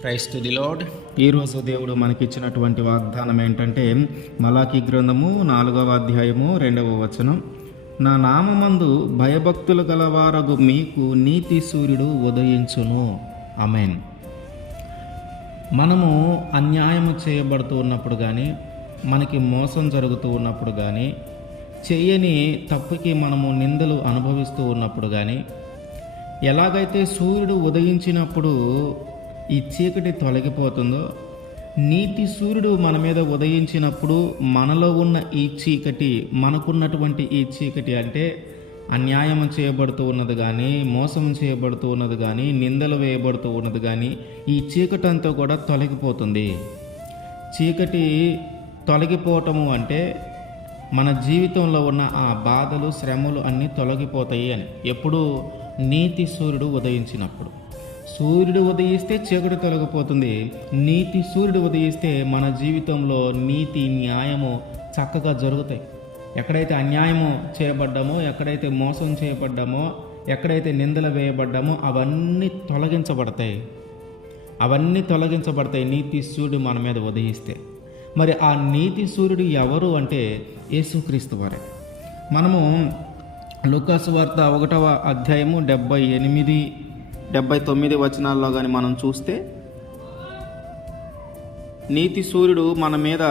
Christ the lord ఈరోజు దేవుడు మనకిచ్చినటువంటి వాగ్దానం ఏంటంటే మలాఖీ గ్రంథము నాలుగవ అధ్యాయము రెండవ వచనం. నా నామమందు భయభక్తులు గలవారగు మీకు నీతి సూర్యుడు ఉదయించును. అమెన్ మనము అన్యాయము చేయబడుతూ ఉన్నప్పుడు కానీ మనకి మోసం జరుగుతూ ఉన్నప్పుడు కానీ చేయని తప్పుకి మనము నిందలు అనుభవిస్తూ ఉన్నప్పుడు కానీ ఎలాగైతే సూర్యుడు ఉదయించినప్పుడు ఈ చీకటి తొలగిపోతుందో? నీతి సూర్యుడు మన మీద ఉదయించినప్పుడు మనలో ఉన్న ఈ చీకటి మనకున్నటువంటి ఈ చీకటి అంటే అన్యాయం చేయబడుతూ ఉన్నది కానీ మోసం చేయబడుతూ ఉన్నది కానీ నిందలు వేయబడుతూ ఉన్నది కానీ ఈ చీకటి అంతా కూడా తొలగిపోతుంది. చీకటి తొలగిపోవటము అంటే మన జీవితంలో ఉన్న ఆ బాధలు శ్రమలు అన్నీ తొలగిపోతాయి అని. ఎప్పుడు నీతి సూర్యుడు ఉదయించినప్పుడు. సూర్యుడు ఉదయిస్తే చీకటి తొలగిపోతుంది. నీతి సూర్యుడు ఉదయిస్తే మన జీవితంలో నీతి న్యాయము చక్కగా జరుగుతాయి. ఎక్కడైతే అన్యాయము చేయబడ్డామో ఎక్కడైతే మోసం చేయబడ్డామో ఎక్కడైతే నిందలు వేయబడ్డామో అవన్నీ తొలగించబడతాయి. అవన్నీ తొలగించబడతాయి నీతి సూర్యుడు మన మీద ఉదయిస్తే. మరి ఆ నీతి సూర్యుడు ఎవరు అంటే యేసుక్రీస్తు వారే. మనము లుకాసు వార్త ఒకటవ అధ్యాయము డెబ్బై ఎనిమిది డెబ్బై తొమ్మిది వచనాల్లో కానీ మనం చూస్తే నీతి సూర్యుడు మన మీద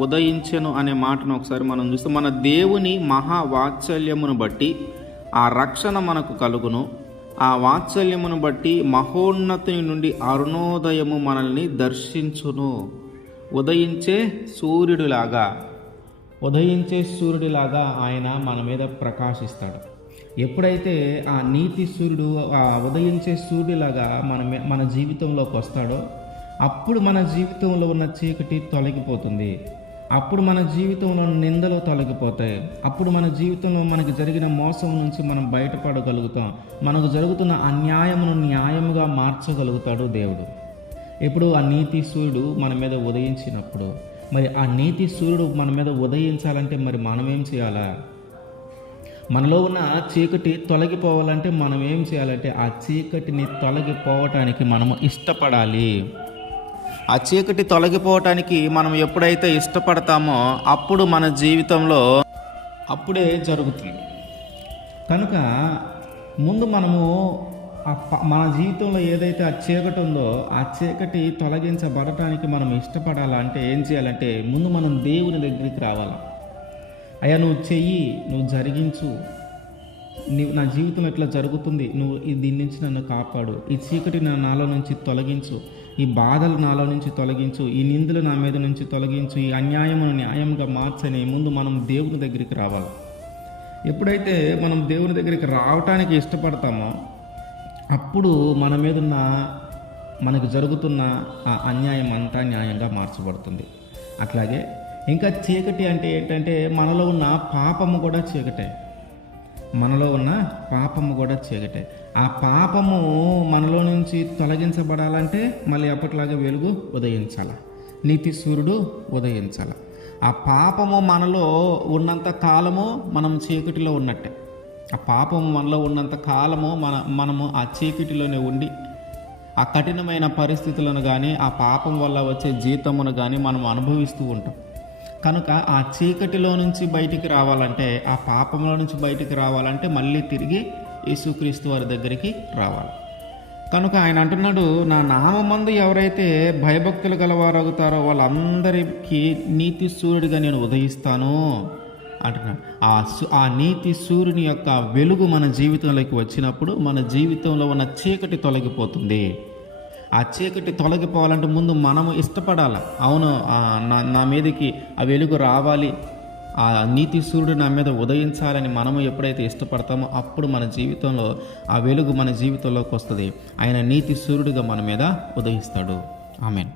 ఉదయించెను అనే మాటను ఒకసారి మనం చూస్తే మన దేవుని మహా వాత్సల్యమును బట్టి ఆ రక్షణ మనకు కలుగును. ఆ వాత్సల్యమును బట్టి మహోన్నతుని నుండి అరుణోదయము మనల్ని దర్శించును. ఉదయించే సూర్యుడిలాగా ఉదయించే సూర్యుడిలాగా ఆయన మన మీద ప్రకాశిస్తాడు. ఎప్పుడైతే ఆ నీతి సూర్యుడు ఆ ఉదయించే సూర్యులాగా మన మన జీవితంలోకి వస్తాడో అప్పుడు మన జీవితంలో ఉన్న చీకటి తొలగిపోతుంది. అప్పుడు మన జీవితంలో ఉన్న నిందలు తొలగిపోతాయి. అప్పుడు మన జీవితంలో మనకి జరిగిన మోసం నుంచి మనం బయటపడగలుగుతాం. మనకు జరుగుతున్న అన్యాయమును న్యాయముగా మార్చగలుగుతాడు దేవుడు. ఇప్పుడు ఆ నీతి సూర్యుడు మన మీద ఉదయించినప్పుడు మరి ఆ నీతి సూర్యుడు మన మీద ఉదయించాలంటే మరి మనం ఏం చేయాలా? మనలో ఉన్న చీకటి తొలగిపోవాలంటే మనం ఏం చేయాలంటే ఆ చీకటిని తొలగిపోవటానికి మనము ఇష్టపడాలి. ఆ చీకటి తొలగిపోవటానికి మనం ఎప్పుడైతే ఇష్టపడతామో అప్పుడు మన జీవితంలో అప్పుడే జరుగుతుంది. కనుక ముందు మనము మన జీవితంలో ఏదైతే ఆ చీకటి ఉందో ఆ చీకటి తొలగించబడటానికి మనం ఇష్టపడాలంటే ఏం చేయాలంటే ముందు మనం దేవుని దగ్గరికి రావాలి. అయ్యా నువ్వు చెయ్యి నువ్వు జరిగించు. నీవు నా జీవితం ఎట్లా జరుగుతుంది? నువ్వు దీని నుంచి నన్ను కాపాడు. ఈ చీకటి నా నాలో నుంచి తొలగించు. ఈ బాధలు నాలో నుంచి తొలగించు. ఈ నిందలు నా మీద నుంచి తొలగించు. ఈ అన్యాయమును న్యాయంగా మార్చని ముందు మనం దేవుని దగ్గరికి రావాలి. ఎప్పుడైతే మనం దేవుని దగ్గరికి రావటానికి ఇష్టపడతామో అప్పుడు మన మీద ఉన్న మనకు జరుగుతున్న ఆ అన్యాయం అంతా న్యాయంగా మార్చబడుతుంది. అట్లాగే ఇంకా చీకటి అంటే ఏంటంటే మనలో ఉన్న పాపము కూడా చీకటే. మనలో ఉన్న పాపము కూడా చీకటే. ఆ పాపము మనలో నుంచి తొలగించబడాలంటే మళ్ళీ అప్పట్లాగా వెలుగు ఉదయించాల. నీతి సూర్యుడు ఉదయించాల. ఆ పాపము మనలో ఉన్నంత కాలము మనం చీకటిలో ఉన్నట్టే. ఆ పాపము మనలో ఉన్నంత కాలము మన మనము ఆ చీకటిలోనే ఉండి ఆ కఠినమైన పరిస్థితులను కానీ ఆ పాపం వల్ల వచ్చే జీతమును కానీ మనం అనుభవిస్తూ ఉంటాం. కనుక ఆ చీకటిలో నుంచి బయటికి రావాలంటే ఆ పాపంలో నుంచి బయటికి రావాలంటే మళ్ళీ తిరిగి యేసుక్రీస్తు వారి దగ్గరికి రావాలి. కనుక ఆయన అంటున్నాడు నా నామందు ఎవరైతే భయభక్తులు గలవారగుతారో వాళ్ళందరికీ నీతి సూర్యుడిగా నేను ఉదయిస్తాను అంటున్నాడు. ఆ ఆ నీతి సూర్యుని యొక్క వెలుగు మన జీవితంలోకి వచ్చినప్పుడు మన జీవితంలో ఉన్న చీకటి తొలగిపోతుంది. ఆ చీకటి తొలగిపోవాలంటే ముందు మనము ఇష్టపడాలి. అవును నా నా మీదకి ఆ వెలుగు రావాలి. ఆ నీతి సూర్యుడు నా మీద ఉదయించాలని మనము ఎప్పుడైతే ఇష్టపడతామో అప్పుడు మన జీవితంలో ఆ వెలుగు మన జీవితంలోకి వస్తుంది. ఆయన నీతి సూర్యుడిగా మన మీద ఉదయిస్తాడు. ఆమెన్.